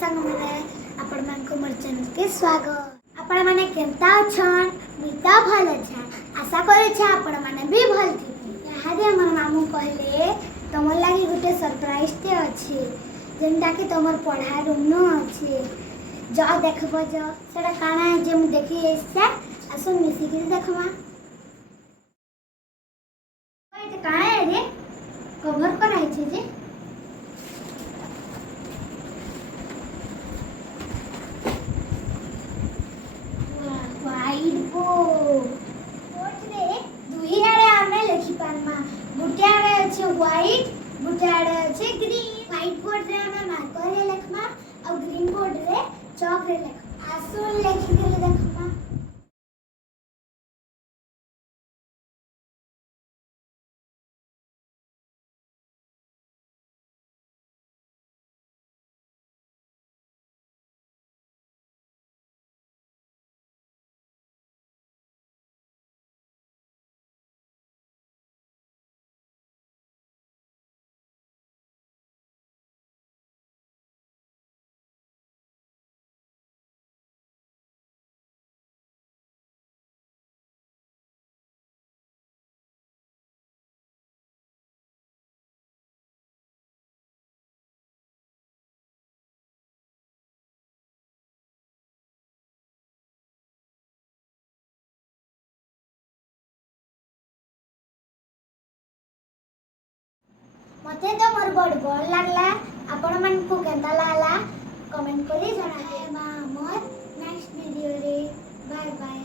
ସାଙ୍ଗମାନେ ଆପଣମାନଙ୍କୁ ମୋର ଚ୍ୟାନେଲକୁ ସ୍ୱାଗତ। ଆପଣମାନେ କେନ୍ତା ଅଛନ୍? ମୁଇଁ ଭଲ ଅଛେ। ଆଶା କରୁଛେ ଆପଣମାନେ ବି ଭଲ ଥିବେ। ଇହାଦେ ଆମର ମାମୁଁ କହିଲେ ତମର ଲାଗି ଗୋଟେ ସରପ୍ରାଇଜଟେ ଅଛି, ଯେନ୍ଟାକି ତମର ପଢ଼ା ରୁମ୍ନୁ ଅଛି। ଯ ଦେଖବ ଯ ସେଟା କାଣା ଯେ ମୁଁ ଦେଖି ଆସିଛେ, ଆସୁନ୍ ମିଶିକିରି ଦେଖମା। ଏଇଟା କାଣା ରେ କଭର କରାହେଇଛି ଯେ? White board. Boardre दुई आड़े आमे लिखि पारमा। गुटे आड़े अछि व्हाइट, गुटे आड़े अछि ग्रीन। व्हाइट बोर्ड रे आमे मार्कर रे लिखमा और ग्रीन बोर्ड रे चॉक रे लिखमा। आसुन लिखि देले देखमा। मते तो मोर बड़ भल लागला। आपण मानकु केंता लागला कमेंट करी जणाबे। मोर नेक्स्ट वीडियो रे बाय बाय।